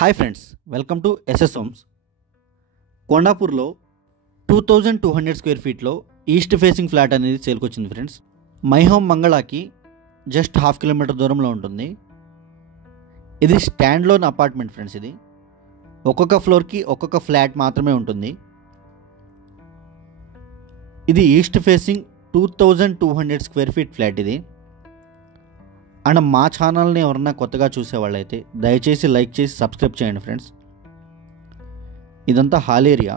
Hi friends, welcome to SS homes. కొండాపూర్లో 2200 square ఫీట్లో east facing flat అనేది సేల్కొచ్చింది ఫ్రెండ్స్. మై హోమ్ మంగళాకి జస్ట్ ½ కిలోమీటర్ దూరంలో ఉంటుంది. ఇది స్టాండ్ లోన్ అపార్ట్మెంట్ ఫ్రెండ్స్. ఇది ఒక్కొక్క ఫ్లోర్కి ఒక్కొక్క ఫ్లాట్ మాత్రమే ఉంటుంది. ఇది east facing 2200 square feet flat ఇది. అండ్ మా ఛానల్ని ఎవరన్నా కొత్తగా చూసేవాళ్ళైతే దయచేసి లైక్ చేసి సబ్స్క్రైబ్ చేయండి ఫ్రెండ్స్. ఇదంతా hall area,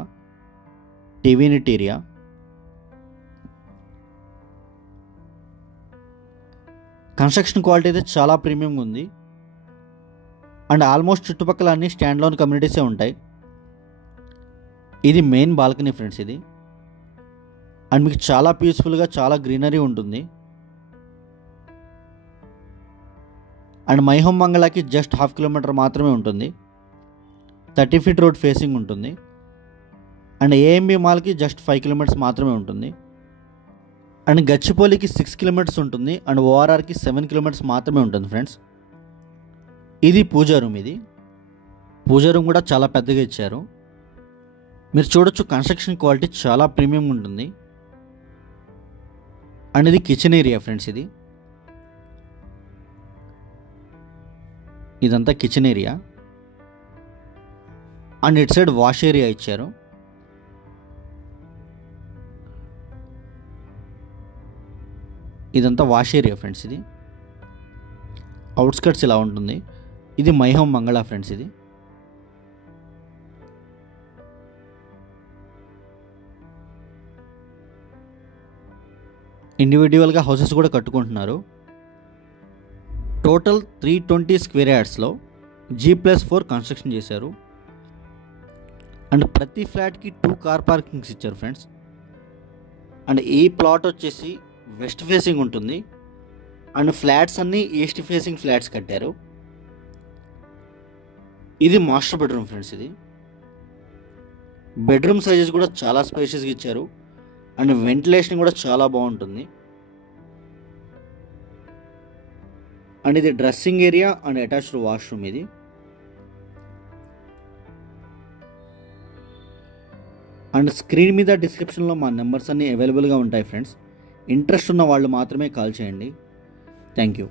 TV unit area. Construction quality అయితే చాలా ప్రీమియంగా ఉంది. అండ్ ఆల్మోస్ట్ చుట్టుపక్కల అన్ని స్టాండ్ లోన్ కమ్యూనిటీసే ఉంటాయి. ఇది మెయిన్ బాల్కనీ ఫ్రెండ్స్. ఇది అండ్ మీకు చాలా పీస్ఫుల్గా చాలా గ్రీనరీ ఉంటుంది. అండ్ మై హోమ్ మంగళాకి జస్ట్ ½ కిలోమీటర్ మాత్రమే ఉంటుంది. 30 ఫీట్ రోడ్ ఫేసింగ్ ఉంటుంది. అండ్ ఏఎంబి మాల్కి జస్ట్ 5 కిలోమీటర్స్ మాత్రమే ఉంటుంది. అండ్ గచ్చిపోలికి 6 కిలోమీటర్స్ ఉంటుంది. అండ్ ఓఆర్ఆర్కి 7 కిలోమీటర్స్ మాత్రమే ఉంటుంది ఫ్రెండ్స్. ఇది పూజా రూమ్. ఇది పూజా రూమ్ కూడా చాలా పెద్దగా ఇచ్చారు. మీరు చూడొచ్చు, కన్స్ట్రక్షన్ క్వాలిటీ చాలా ప్రీమియం ఉంటుంది. అండ్ ఇది కిచెన్ ఏరియా ఫ్రెండ్స్. ఇదంతా కిచెన్ ఏరియా. అండ్ ఇటు సైడ్ వాష్ ఏరియా ఇచ్చారు. ఇదంతా వాష్ ఏరియా ఫ్రెండ్స్. ఇది అవుట్స్కట్స్ ఇలా ఉంటుంది. ఇది మై హోమ్ మంగళ ఫ్రెండ్స్. ఇది ఇండివిజువల్గా హౌసెస్ కూడా కట్టుకుంటున్నారు. టోటల్ 320 స్క్వేర్ యార్డ్స్లో G+4 కన్స్ట్రక్షన్ చేశారు. అండ్ ప్రతి ఫ్లాట్కి 2 కార్ పార్కింగ్స్ ఇచ్చారు ఫ్రెండ్స్. అండ్ ఈ ప్లాట్ వచ్చేసి వెస్ట్ ఫేసింగ్ ఉంటుంది. అండ్ ఫ్లాట్స్ అన్నీ ఈస్ట్ ఫేసింగ్ ఫ్లాట్స్ కట్టారు. ఇది మాస్టర్ బెడ్రూమ్ ఫ్రెండ్స్. ఇది బెడ్రూమ్ సైజెస్ కూడా చాలా స్పేషియస్గా ఇచ్చారు. అండ్ వెంటిలేషన్ కూడా చాలా బాగుంటుంది. అండ్ ఇది dressing area and attached washroom. ఇది అండ్ స్క్రీన్ మీద డిస్క్రిప్షన్లో మా నెంబర్స్ అన్నీ అవైలబుల్గా ఉంటాయి ఫ్రెండ్స్. ఇంట్రెస్ట్ ఉన్న వాళ్ళు మాత్రమే కాల్ చేయండి. Thank you.